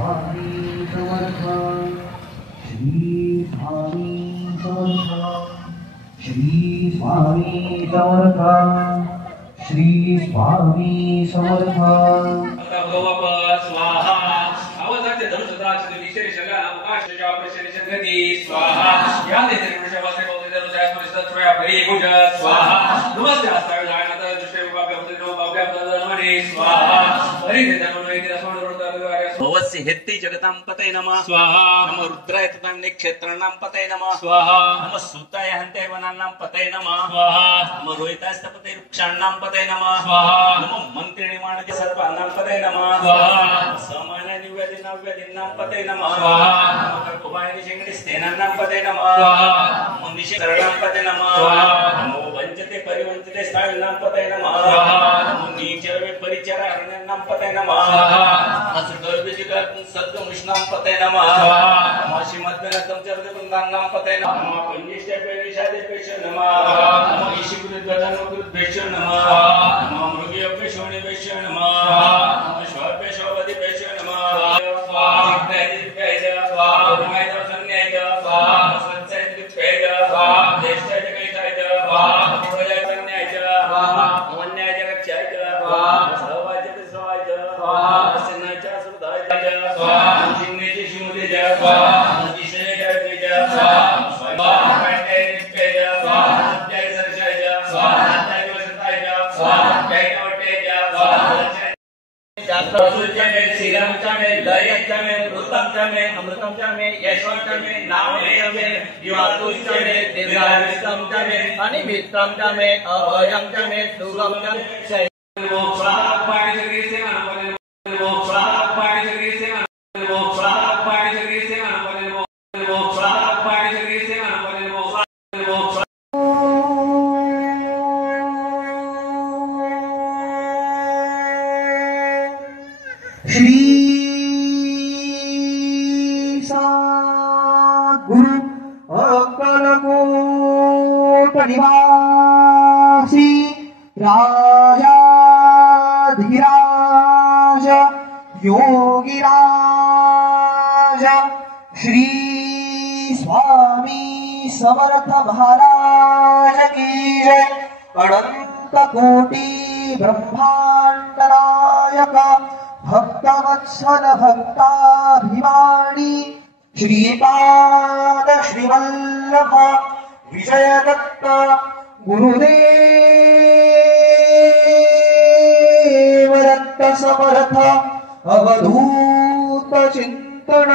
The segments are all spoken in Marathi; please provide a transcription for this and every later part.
स्वामी समर्थ श्री स्वामी समर्थ श्री स्वामी समर्थ श्री स्वामी समर्थ स्वाहा आवाजाचे धनुष्यराचे विशेषला आकाशाच्या प्रशेषगती स्वाहा या देवृषवासे बहुदेवच्या परिसत्रया परिभुज स्वाहा नमस्ते हस्ताय जायनाथ दृष्टे बाब्याबद्दल बाब्याबद्दल नमः स्वाहा हरिदेवनोयती भवस्य हेत्ति जगतां पतये नमः स्वाहा नमः रुद्राय तथा क्षेत्राणां पतये नमः स्वाहा नमः सूताय हन्ते वनानां पतये नमः स्वाहा नमः रोहितास्तपते वृक्षाणां पतये नमः स्वाहा नमः मन्त्रिणी माणके सर्पाणां पतये नमः स्वाहा समाना निवेदिनां पतये नमः स्वाहा नमः कुमारी शेंगडी स्तेनानां पतये नमः स्वाहा नमः निशेकरणां पतये नमः स्वाहा नमः वंचते परिवंचते स्थायिनां पतये नमः स्वाहा नमः नीचरवे परिचर अरण्यानां पतये नमः स्वाहा सद्गमुष्णां पतये नमः स्वाहा नमः श्रीमद्गणतं चरदवृन्दानां पतये नमः पंजिष्टे पेनिषादेभ्यो नमः नमः ईशिकृद्गदानुकृद्भ्यो नमः नमः मृगयोपेशोनिभ्यो नमः नमः श्वापेशोवदिभ्यो नमः स्वाहा दिग्भ्यैः स्वाहा ब्रह्मैदवसन्न्यैः स्वाहा संसैद्रिभ्यैः स्वाहा ज्येष्ठैः स्वाहा पूर्वजैः स्वाहा मन्याय जगत्याय स्वाहा सहवाज्यते स्वाहाय स्वाहा सेनाच्या सुरदाय स्वाहा जिन्नेची शिमुदेजा स्वाहा जिशेजा तेजा स्वाहा स्वाहा पंडेरिपेजा स्वाहा जय सरशाजा स्वाहा जय वसंताजा स्वाहा जय कोटेजा स्वाहा जातुर्चमे श्रीरामचमे लयचमे मृतमचमे अमृतमचमे यशवंतमे नामयमे युवातुश्चमे दीर्घायुष्यमचमे अनिमित्रमचमे अभयमचमे सुगमचमे स्वाहा पाणी जगरी सेवा स्वाहा पाणी जगरी सेवा स्वाहा पाणी जगरी सेवा स्वाहा पाणी जगरी सेवा श्री सद्गुरु अक्कलकोट निवासी राजाधिराज योगिराज श्री स्वामी समर्थ महाराज की जय। अनंत कोटि ब्रह्मांड नायक भक्तवत्सल भक्ताभिमानी श्रीपाद श्रीवल्लभ विजयदत्त गुरुदेव दत्त समर्थ अवधूत चिंतन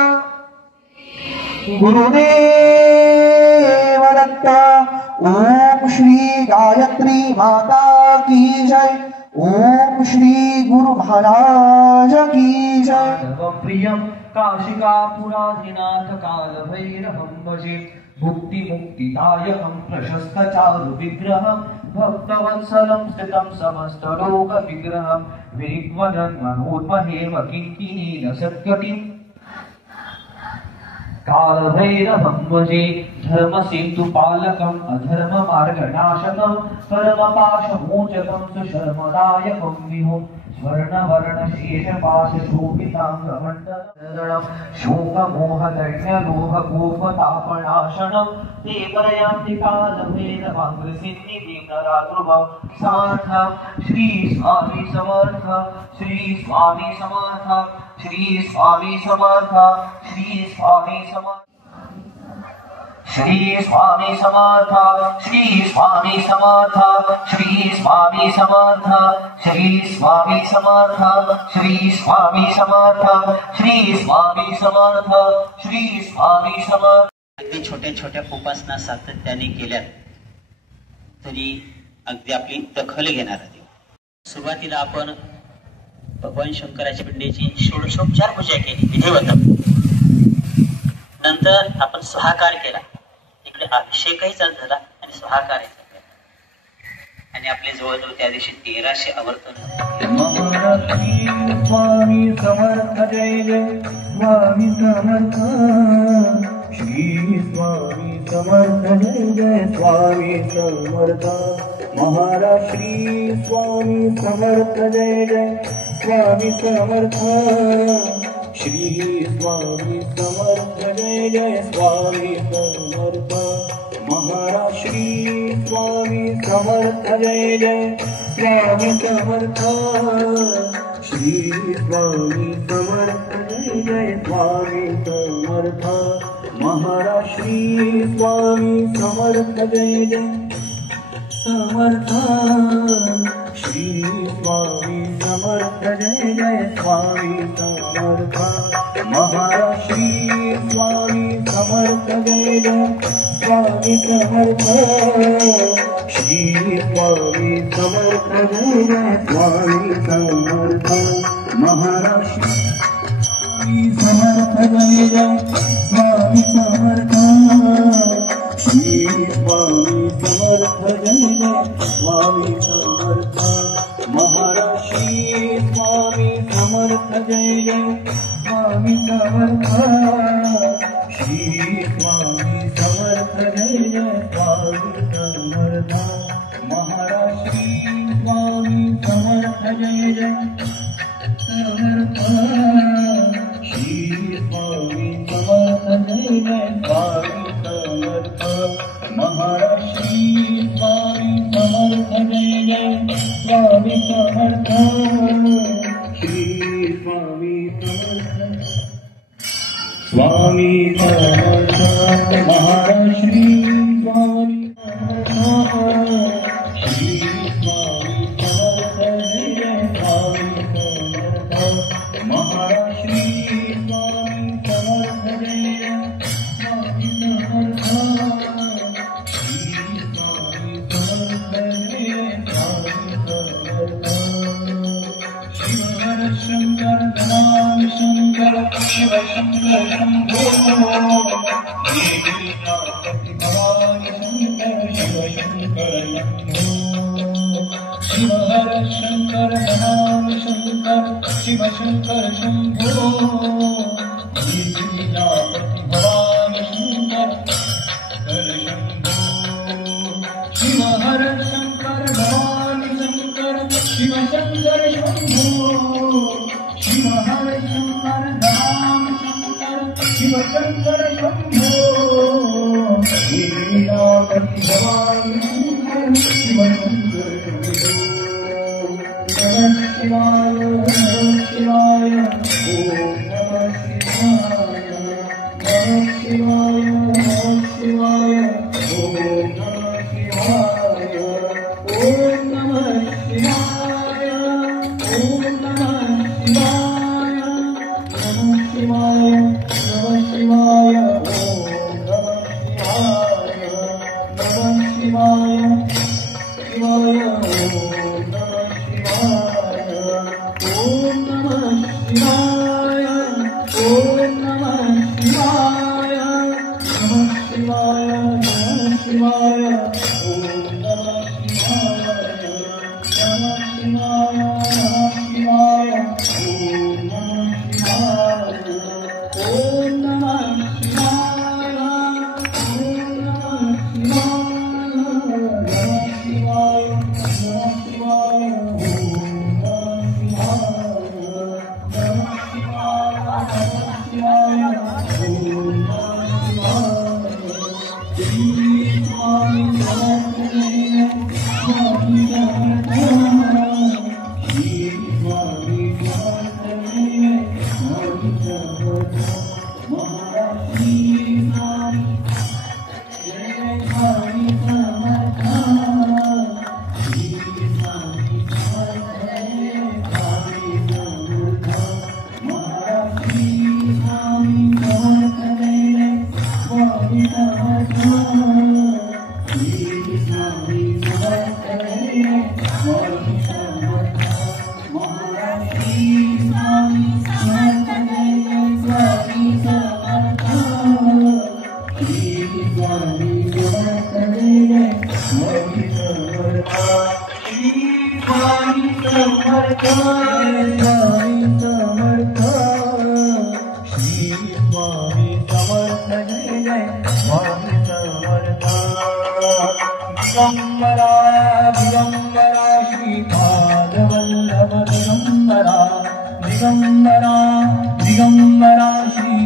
गुरुदेव दत्त। ओम श्री गायत्री माता की जय। ओम श्री गुरु महाराज की जय। प्रियम काशिकापुराधिनाथ कालभैरवं भजे भुक्ति मुक्तिदायकं प्रशस्त चारु विग्रहं भक्तवत्सलं स्थितं समस्त लोक विग्रहं विरिग्वदन् मनोन्महेम किंकिनीन सत्कटिं कालभैरवं भजे धर्मसेतुपालकम् अधर्ममार्गनाशकं परमपाशमोचकं सुशर्मदायकं विभुं स्वर्णवर्णशेषपाशशोभिताङ्गमण्डलं शोकमोहदैन्यलोभकोपतापनाशनं ते परयान्ति कालभैरवाङ्घ्रिसिन्निधिं नराद्रुवं सार्थं श्री स्वामी समर्थ श्री स्वामी समर्थ श्री स्वामी समर्थ श्री स्वामी समर्थ श्री स्वामी समर्थ श्री स्वामी समर्थ श्री स्वामी समर्थ श्री स्वामी समर्थ श्री स्वामी समर्थ श्री स्वामी समर्थ श्री स्वामी समर्थ। अगदी छोट्या छोट्या उपासना सातत्याने केल्या तरी अगदी आपली दखल घेणारा देव। सुरुवातीला आपण भगवान शंकराच्या पिंडीची षोडशोपचार पूजा केली विधिवत। नंतर आपण स्वाहाकार केला, इकडे अभिषेकही झाला आणि स्वाहाकारही झाला आणि आपले जवळजवळ त्या दिवशी 1300 आवर्तन। स्वामी समर्थ जय जय स्वामी समर्थ श्री स्वामी समर्थ जय जय स्वामी समर्थ महाराज श्री स्वामी समर्थ जय जय स्वामी समर्थ श्री स्वामी समर्थ जय जय स्वामी समर्थ महाराज श्री स्वामी समर्थ जय जय स्वामी समर्थ श्री स्वामी समर्थ जय जय स्वामी समर्थ महाराज श्री स्वामी समर्थ जय जय समर्थ श्री स्वामी समर्थ जय जय स्वामी समर्थ महाराज श्री स्वामी समर्थ जय जय स्वामी समर्थ श्री स्वामी समर्थ जय जय स्वामी समर्थ महाराज श्री समर्थ जय जय स्वामी समर्थ श्री स्वामी समर्थ जय जय स्वामी समर्थ महाराज श्री स्वामी समर्थ जय जय स्वामी समर्थ श्री स्वामी समर्थ जय जय स्वामी समर्थ महाराज श्री स्वामी समर्थ जय जय समर्थ श्री स्वामी समर्थ जय जय स्वामी समर्थ महाराज श्री स्वामी समर्थ जय जय स्वामी समर्थ श्री स्वामी समर्थ स्वामी समर्थ महाराज श्री स्वामी समर्थ श्री स्वामी समर्थ जय जय स्वामी समर्थ महाराज श्री स्वामी समर्थ जय जय स्वामी समर्थ श्री स्वामी समर्थ जय जय स्वामी समर्थ शिव हर शंकर नमामि शंकर शिव शंकर शंभो देवीनाथपति भवानि शंकर शिव शंकर शंभो शिव हर शंकर नमामि शंकर शिव शंकर शंभो देवीनाथपति भवानि शंकर शंभो शिव हर शंकर भवानि शंकर शिव शंकर शंभो शिव हर शंकर भवानि शंकर शिव शंकर शंभो देवीनाथपति भवानि शंकर शिव शंकर शंभो नमः शिवाय नमः शिवाय ओम नमः शिवाय नमः शिवाय नमः शिवाय ओम नमः शिवाय ओम नमः शिवाय ओम नमः शिवाय नमः शिवाय नमः शिवाय ओम नमः शिवाय नमः शिवाय शिवाय ओम नमः शिवाय ओम नमः शिवाय ओम नमः शिवाय नमः शिवाय नमः शिवाय ओम नमः शिवाय नमः शिवाय नमः शिवाय ओम नमः शिवाय ओम नमः शिवाय ओम नमः शिवाय नमः शिवाय ओम नमः शिवाय नमः शिवाय नमः शिवाय ओम नमः शिवाय श्री स्वामी समर्थ जय स्वामी समर्थ श्री स्वामी समर्थ जय स्वामी समर्थ महाराज श्री स्वामी जय स्वामी समर्थ श्री स्वामी समर्थ जय स्वामी समर्थ महाराज श्री स्वामी समर्थ जय स्वामी समर्थ श्री स्वामी समर्थ जय स्वामी समर्थ महाराज श्री स्वामी समर्थ जय स्वामी समर्थ श्री स्वामी समर्थ जय स्वामी समर्थ श्री स्वामी समर्थ स्वामी समर्थ श्री स्वामी समर्थ जय जय स्वामी समर्थ दिगंबरा दिगंबरा श्रीपादवल्लभ दिगंबरा दिगंबरा दिगंबरा श्री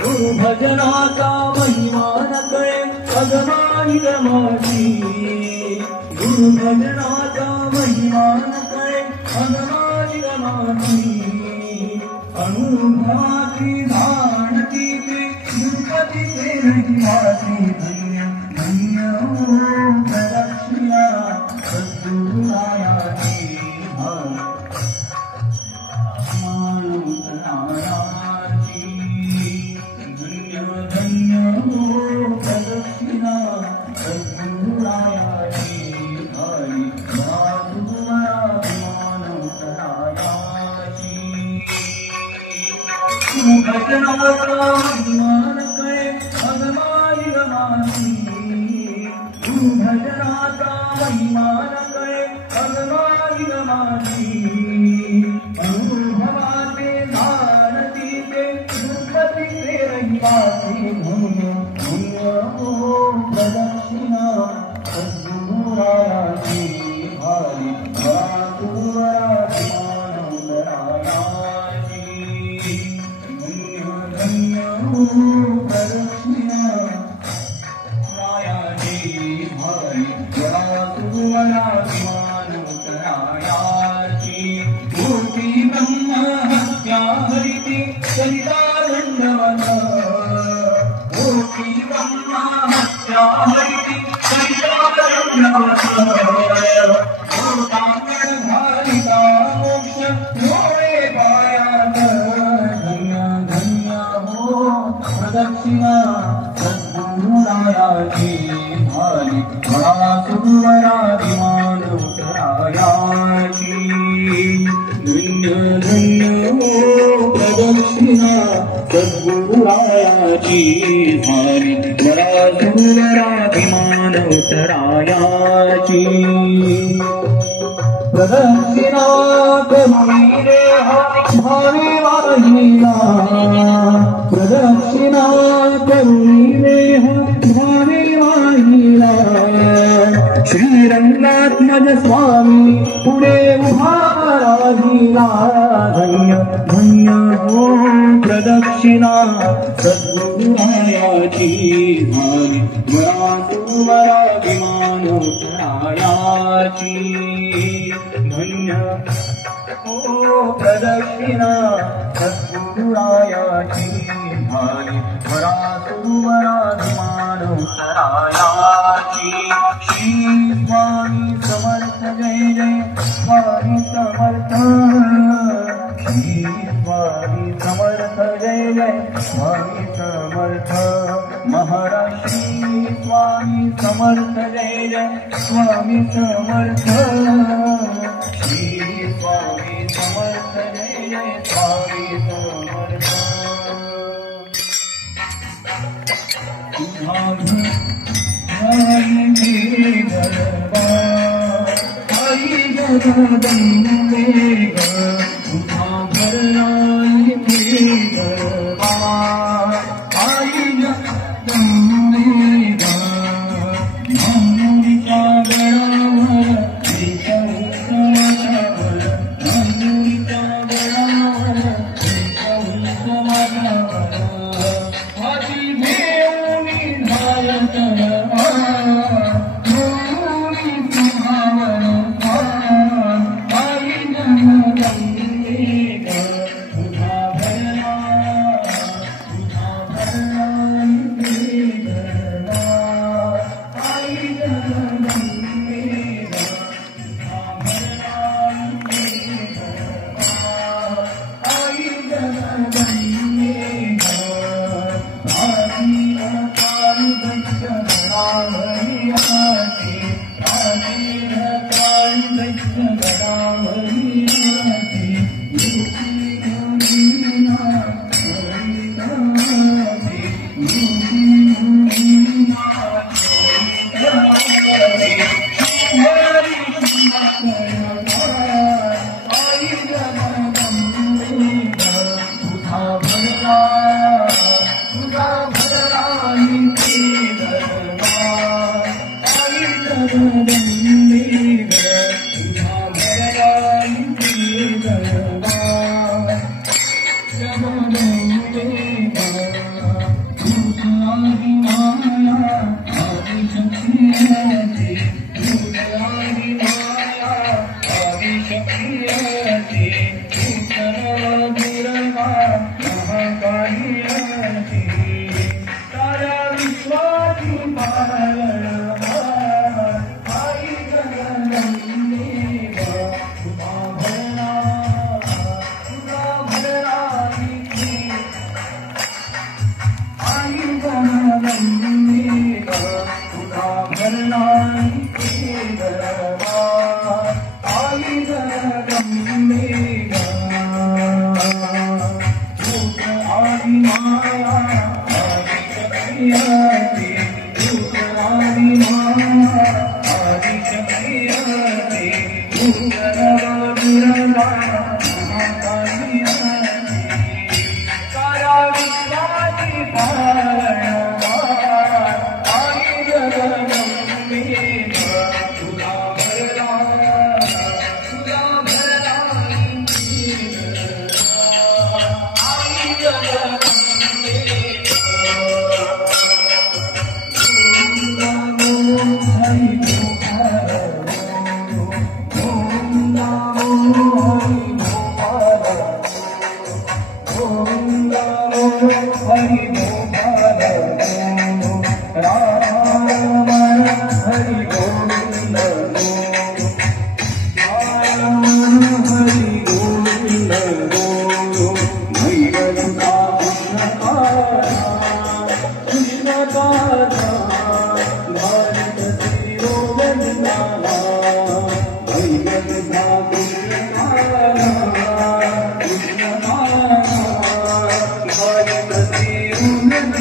गुरु भजनाचा महिमा न कळे अगमाई रमाची, गुरु भजनाचा महिमा न कळे अगमाई रमाची, अनुभवाची जाणती ते गुरुपतीचे रहिवासी, धन्य धन्य हो प्रदक्षिणा सद्गुरुरायाची भजनाचा महिमान कळे अगमाई रमाची, गुरु भजनाचा महिमान कळे अगमाई रमाची, अनुभवाचे जाणती ते गुरुपतीचे रहिवासी, धन्य धन्य हो प्रदक्षिणा सद्गुरुरायाची भारी गुरुरायाची प्रदक्षिणा रायाची भारी गुरुरायाची मूर्ती ब्रह्म हत्या हरिती सरिता दंडवत, मूर्ती ब्रह्म हत्या हरिती सरिता दंडवत, धारिता मोक्ष डोळे पायात, धन्य धन्य हो प्रदक्षिणा सद्गुरुरायाची भारी सुगुराभिमान उत्तरायाची, धन्य धन्य हो प्रदक्षिणा सद्गुरुरायाची भारी सुगुराभिमान उत्तरायाची, प्रदक्षिणा करुणी रे भावी वाहिला, प्रदक्षिणा करुणी रे भावी वाहिला, श्रीरंगात्मज स्वामी पुढे उभा राहिला, धन्य धन्य हो प्रदक्षिणा सद्गुरुरायाची भारी सुगुराभिमान उत्तरायाची, धन्य हो प्रदक्षिणा सद्गुरुरायाची भारी सुगुराभिमान उत्तरायाची, श्री स्वामी समर्थ जय जय स्वामी समर्थ, श्री स्वामी समर्थ जय जय स्वामी समर्थ, महाराज श्री स्वामी समर्थ जय जय स्वामी समर्थ, श्री स्वामी समर्थ जय जय स्वामी समर्थ आई जगदम्बे तुझा भरलाई दरबार आई जगदम्बे मानुरीच्या गळावर समाजावर मानुरीच्या गळावर समाजावर हाती घेऊन धायत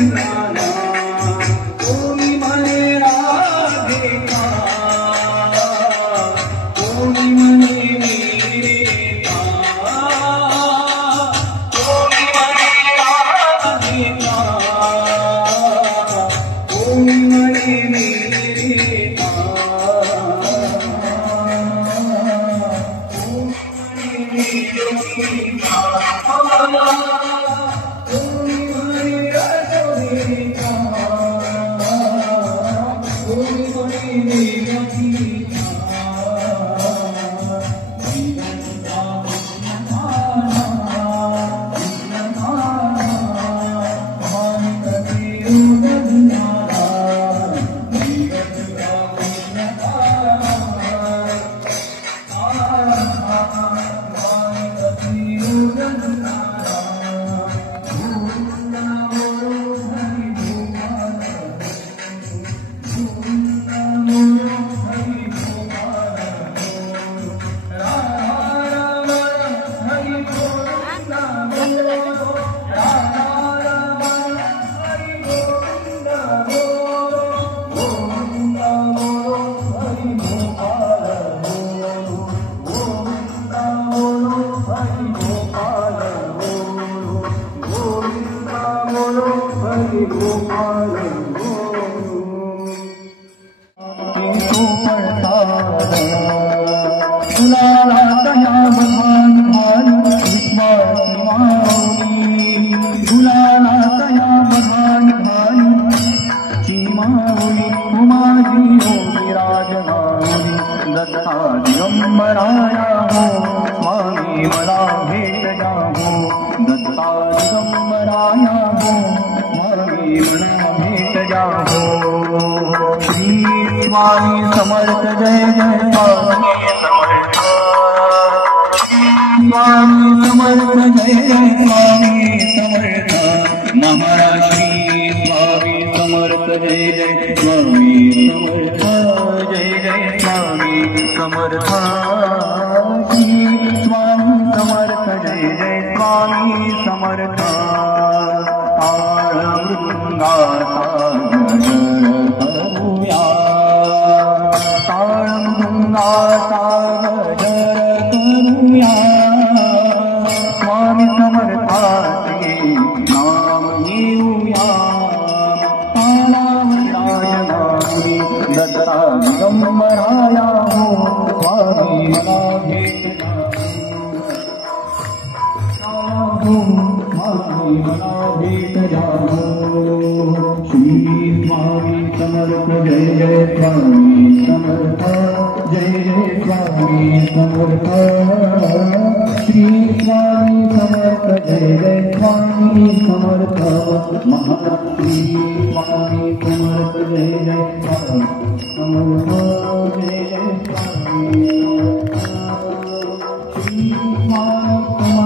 Krishna गोपाल तो प्रसाद गुलाला तया बधान भाई विश्वासी माऊली गुलाला तया बधान भाई चीमाऊली उमाजी योगी राजमाऊली दत्ता दिगंबराया हो स्वामी मला भेट जाहो दत्ता दिगंबराया हो स्वामी मला भेट जाहो श्री स्वामी समर्थ जय जय स्वामी समर्थ स्वामी समर्थ जय जय स्वामी समर्थ महाराज श्री स्वामी समर्थ जय जय स्वामी समर्थ जय जय स्वामी समर्थ श्री स्वामी समर्थ जय जय स्वामी समर्थ ताळ मृदुंगाचा गजर करूया स्वामी समर्थाचे नाम घेऊया तालावराय नामी दत्ता दिगंबराया हो स्वामी मला भेट जाहो स्वामी मला भेट जाहो श्री स्वामी समर्थ जय जय स्वामी समर्थ जय जय स्वामी समर्थ श्री स्वामी समर्थ जय जय स्वामी समर्थ महाराज स्वामी समर्थ जय जय स्वामी समर्थ जय जय स्वामी श्री स्वामी समर्थ जय समर्थ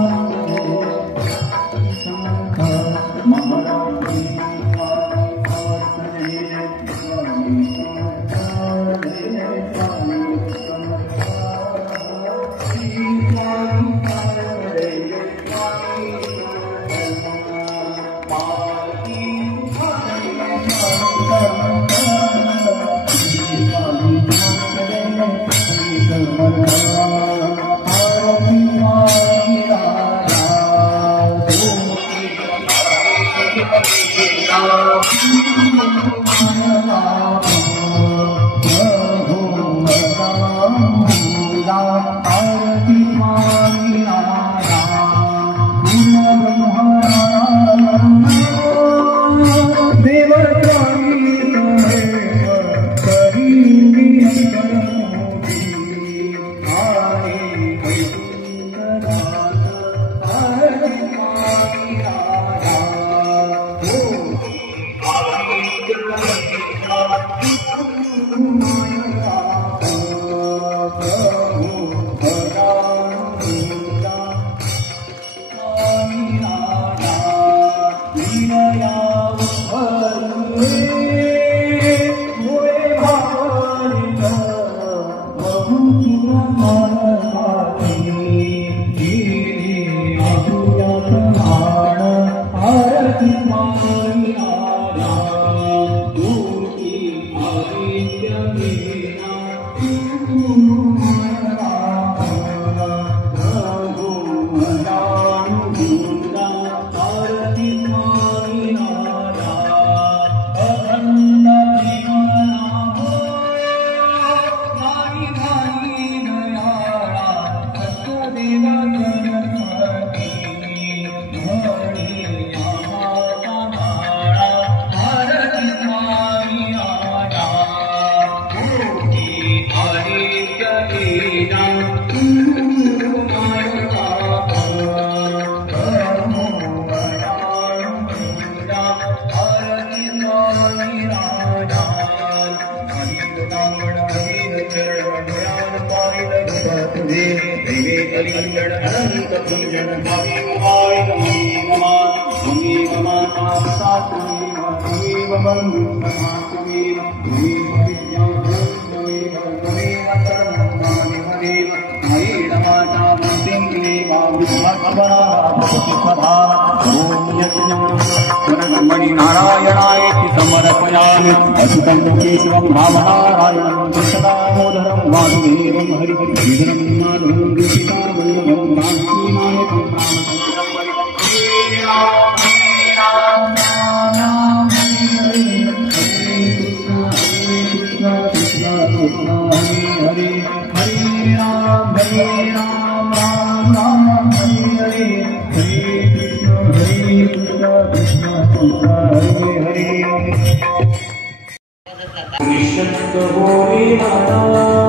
महाराज नारायणाय समर्पयामि अच्युतं केशवं रामनारायणं कृष्णदामोदरं वासुदेवं हरिहरं माधवं कृष्णवल्लभं रामनारायणं रामचन्द्रं हरिहरं हरे हरे निशब्द होई माता